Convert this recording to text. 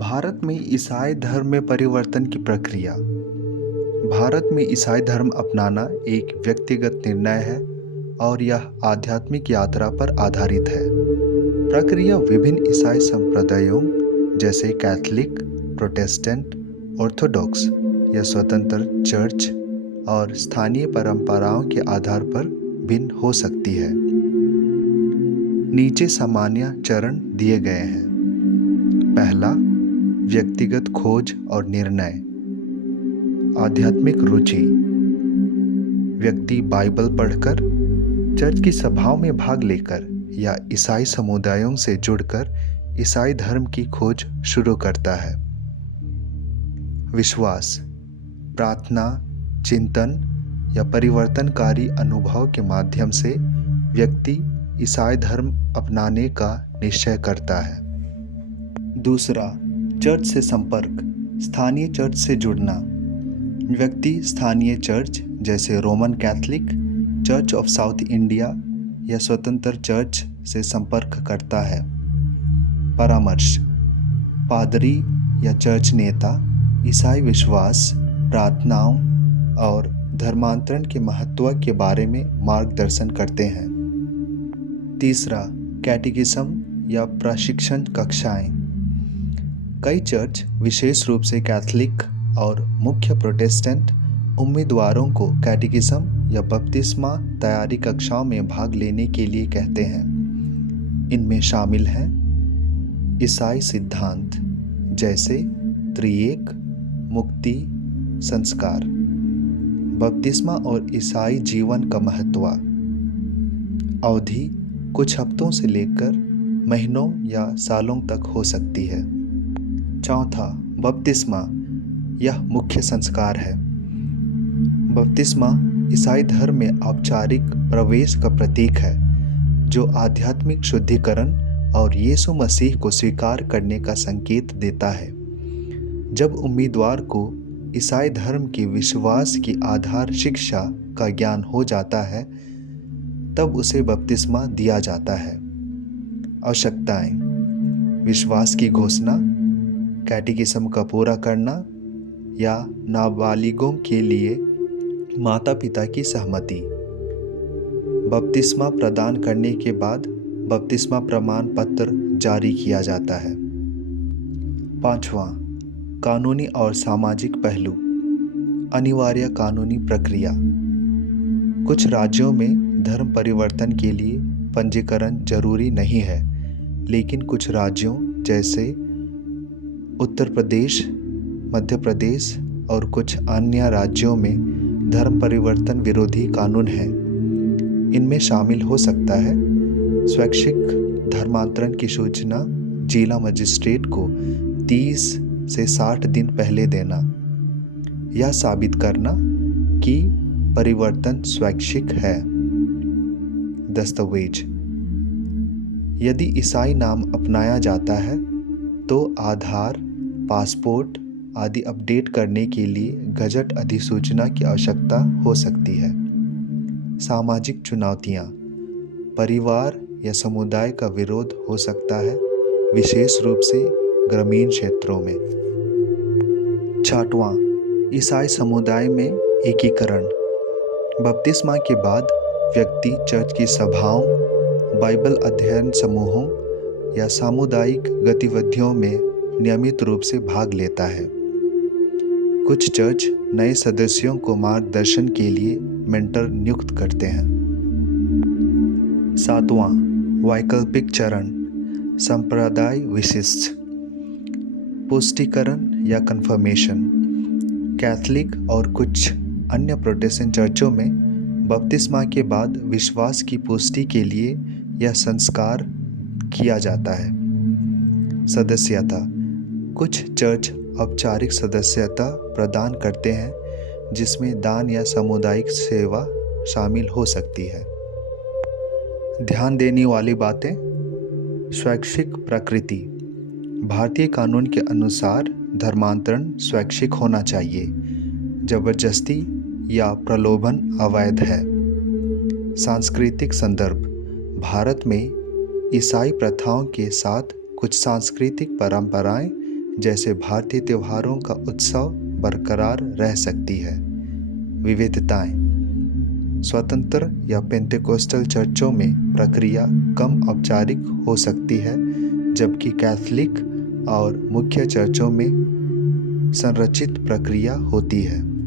भारत में ईसाई धर्म में परिवर्तन की प्रक्रिया। भारत में ईसाई धर्म अपनाना एक व्यक्तिगत निर्णय है और यह आध्यात्मिक यात्रा पर आधारित है। प्रक्रिया विभिन्न ईसाई संप्रदायों जैसे कैथोलिक, प्रोटेस्टेंट, ऑर्थोडॉक्स या स्वतंत्र चर्च और स्थानीय परंपराओं के आधार पर भिन्न हो सकती है। नीचे सामान्य चरण दिए गए हैं। पहला, व्यक्तिगत खोज और निर्णय। आध्यात्मिक रुचि। व्यक्ति बाइबल पढ़कर, चर्च की सभाओं में भाग लेकर या ईसाई समुदायों से जुड़कर ईसाई धर्म की खोज शुरू करता है। विश्वास। प्रार्थना, चिंतन या परिवर्तनकारी अनुभव के माध्यम से व्यक्ति ईसाई धर्म अपनाने का निश्चय करता है। दूसरा, चर्च से संपर्क। स्थानीय चर्च से जुड़ना। व्यक्ति स्थानीय चर्च जैसे Roman Catholic, church of south India या स्वतंत्र चर्च से संपर्क करता है। परामर्श। पादरी या चर्च नेता ईसाई विश्वास, प्रार्थनाओं और धर्मांतरण के महत्व के बारे में मार्गदर्शन करते हैं। तीसरा, कैटेकिज्म या प्रशिक्षण कक्षाएं। कई चर्च, विशेष रूप से कैथोलिक और मुख्य प्रोटेस्टेंट, उम्मीदवारों को कैटेकिज्म या बपतिस्मा तैयारी कक्षाओं में भाग लेने के लिए कहते हैं। इनमें शामिल हैं ईसाई सिद्धांत जैसे त्रिएक, मुक्ति, संस्कार, बपतिस्मा और ईसाई जीवन का महत्व। अवधि कुछ हफ्तों से लेकर महीनों या सालों तक हो सकती है। चौथा, बपतिस्मा। यह मुख्य संस्कार है। बपतिस्मा ईसाई धर्म में औपचारिक प्रवेश का प्रतीक है जो आध्यात्मिक शुद्धिकरण और यीशु मसीह को स्वीकार करने का संकेत देता है। जब उम्मीदवार को ईसाई धर्म के विश्वास की आधार शिक्षा का ज्ञान हो जाता है तब उसे बपतिस्मा दिया जाता है। आवश्यकताएं: विश्वास की घोषणा, कैटेकिज्म का पूरा करना या नाबालिगों के लिए माता पिता की सहमति। बपतिस्मा प्रदान करने के बाद बपतिस्मा प्रमाण पत्र जारी किया जाता है। पांचवा, कानूनी और सामाजिक पहलू। अनिवार्य कानूनी प्रक्रिया। कुछ राज्यों में धर्म परिवर्तन के लिए पंजीकरण जरूरी नहीं है, लेकिन कुछ राज्यों जैसे उत्तर प्रदेश, मध्य प्रदेश और कुछ अन्य राज्यों में धर्म परिवर्तन विरोधी कानून हैं। इनमें शामिल हो सकता है स्वैच्छिक धर्मांतरण की सूचना जिला मजिस्ट्रेट को 30 से 60 दिन पहले देना, यह साबित करना कि परिवर्तन स्वैच्छिक है। दस्तावेज। यदि ईसाई नाम अपनाया जाता है तो आधार, पासपोर्ट आदि अपडेट करने के लिए गजट अधिसूचना की आवश्यकता हो सकती है। सामाजिक चुनौतियाँ। परिवार या समुदाय का विरोध हो सकता है, विशेष रूप से ग्रामीण क्षेत्रों में। छठवां, ईसाई समुदाय में एकीकरण। बपतिस्मा के बाद व्यक्ति चर्च की सभाओं, बाइबल अध्ययन समूहों या सामुदायिक गतिविधियों में नियमित रूप से भाग लेता है। कुछ चर्च नए सदस्यों को मार्गदर्शन के लिए मेंटर नियुक्त करते हैं। सातवां, वैकल्पिक चरण। संप्रदाय विशिष्ट। पुष्टिकरण या कन्फर्मेशन। कैथोलिक और कुछ अन्य प्रोटेस्टेंट चर्चों में बपतिस्मा के बाद विश्वास की पुष्टि के लिए यह संस्कार किया जाता है। सदस्यता। कुछ चर्च औपचारिक सदस्यता प्रदान करते हैं जिसमें दान या सामुदायिक सेवा शामिल हो सकती है। ध्यान देने वाली बातें। स्वैच्छिक प्रकृति। भारतीय कानून के अनुसार धर्मांतरण स्वैच्छिक होना चाहिए। जबरदस्ती या प्रलोभन अवैध है। सांस्कृतिक संदर्भ। भारत में ईसाई प्रथाओं के साथ कुछ सांस्कृतिक परंपराएं जैसे भारतीय त्योहारों का उत्सव बरकरार रह सकती है। विविधताएं: स्वतंत्र या पेंटेकोस्टल चर्चों में प्रक्रिया कम औपचारिक हो सकती है, जबकि कैथोलिक और मुख्य चर्चों में संरचित प्रक्रिया होती है।